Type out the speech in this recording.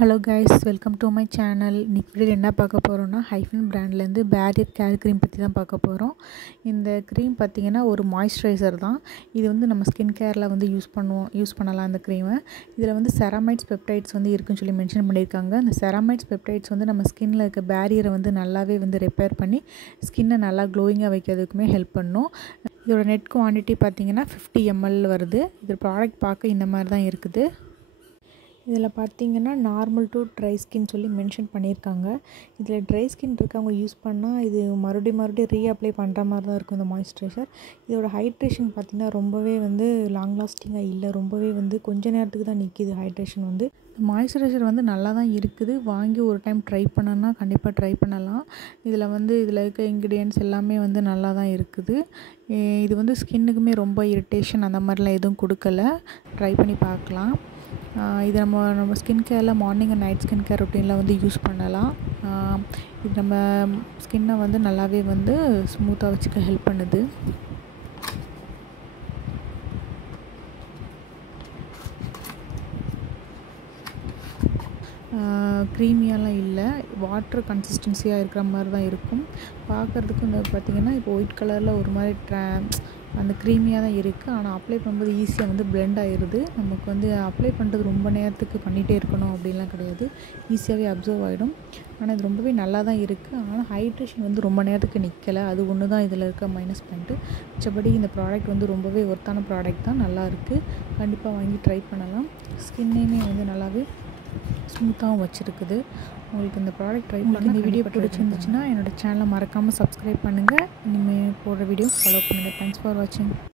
Hello guys, welcome to my channel. இன்றைக்கி வீடியோவில் என்ன பார்க்க போகிறோன்னா, ஹைஃபன் பிராண்ட்லேருந்து பேரியர் கேர் க்ரீம் பற்றி தான் பார்க்க போகிறோம். இந்த க்ரீம் பார்த்திங்கன்னா ஒரு மாய்ஸ்சரைசர் தான். இது வந்து நம்ம ஸ்கின் கேரில் வந்து யூஸ் பண்ணலாம். இந்த க்ரீமை இதில் வந்து செராமைட்ஸ் பெப்டைட்ஸ் வந்து இருக்குன்னு சொல்லி மென்ஷன் பண்ணியிருக்காங்க. இந்த செராமைட்ஸ் பெப்டைட்ஸ் வந்து நம்ம ஸ்கின்னில் இருக்க பேரியரை வந்து நல்லாவே வந்து ரிப்பேர் பண்ணி ஸ்கின்னை நல்லா க்ளோயிங்காக வைக்கிறதுக்குமே ஹெல்ப் பண்ணும். இதோட நெட் குவான்டிட்டி பார்த்திங்கன்னா 50 ml வருது. இது ப்ராடக்ட் பார்க்க இந்த மாதிரி தான் இருக்குது. இதில் பார்த்திங்கன்னா நார்மல் டு ட்ரை ஸ்கின் சொல்லி மென்ஷன் பண்ணியிருக்காங்க. இதில் ட்ரை ஸ்கின் இருக்கவங்க யூஸ் பண்ணால் இது மறுபடியும் ரீஅப்ளை பண்ணுற மாதிரி தான் இருக்கும் இந்த மாய்ஸ்சரைசர். இதோட ஹைட்ரேஷன் பார்த்திங்கன்னா ரொம்பவே வந்து லாங் லாஸ்டிங்காக இல்லை, ரொம்பவே வந்து கொஞ்ச நேரத்துக்கு தான் நிற்கிது ஹைட்ரேஷன் வந்து. மாய்ஸ்சரைசர் வந்து நல்லா தான் இருக்குது. வாங்கி ஒரு டைம் ட்ரை பண்ணனா கண்டிப்பாக ட்ரை பண்ணலாம். இதில் இருக்க இன்க்ரீடியன்ட்ஸ் எல்லாமே வந்து நல்லா தான் இருக்குது. இது வந்து ஸ்கின்னுக்குமே ரொம்ப இரிட்டேஷன் அந்த மாதிரிலாம் எதுவும் கொடுக்கல. ட்ரை பண்ணி பார்க்கலாம். இது நம்ம ஸ்கின் கேரில் morning and night skin care ரொட்டீனில் வந்து யூஸ் பண்ணலாம். இது நம்ம ஸ்கின்னை வந்து நல்லாவே வந்து ஸ்மூத்தாக வச்சுக்க ஹெல்ப் பண்ணுது. க்ரீமியாலாம் இல்லை, வாட்டர் கன்சிஸ்டன்சியாக இருக்கிற மாதிரி தான் இருக்கும். பார்க்குறதுக்கு இந்த பார்த்திங்கன்னா இப்போ ஒயிட் கலரில் ஒரு மாதிரி அந்த க்ரீமியாக தான் இருக்குது. ஆனால் அப்ளை பண்ணும்போது ஈஸியாக வந்து பிளெண்ட் ஆகிடுது. நமக்கு வந்து அப்ளை பண்ணுறது ரொம்ப நேரத்துக்கு பண்ணிகிட்டே இருக்கணும் அப்படின்லாம் கிடையாது, ஈஸியாகவே அப்சர்வ் ஆகிடும். ஆனால் இது ரொம்பவே நல்லா தான் இருக்குது. ஆனால் ஹைட்ரேஷன் வந்து ரொம்ப நேரத்துக்கு நிற்கலை, அது ஒன்று தான் இதில் இருக்க மைனஸ் பாயிண்ட்டு. மிச்சபடி இந்த ப்ராடக்ட் வந்து ரொம்பவே ஒர்த்தான ப்ராடக்ட் தான், நல்லா இருக்குது. கண்டிப்பாக வாங்கி ட்ரை பண்ணலாம். ஸ்கின்னையுமே வந்து நல்லாவே ஸ்மூத்தாகவும் வச்சுருக்குது. உங்களுக்கு இந்த ப்ராடக்ட் ட்ரை பண்ணி இந்த வீடியோ பிடிச்சிருந்துச்சுன்னா என்னோடய சேனலை மறக்காமல் சப்ஸ்கிரைப் பண்ணுங்கள். இனிமேல் போடுற வீடியோ ஃபாலோ பண்ணுங்கள். தேங்க்ஸ் ஃபார் வாட்சிங்.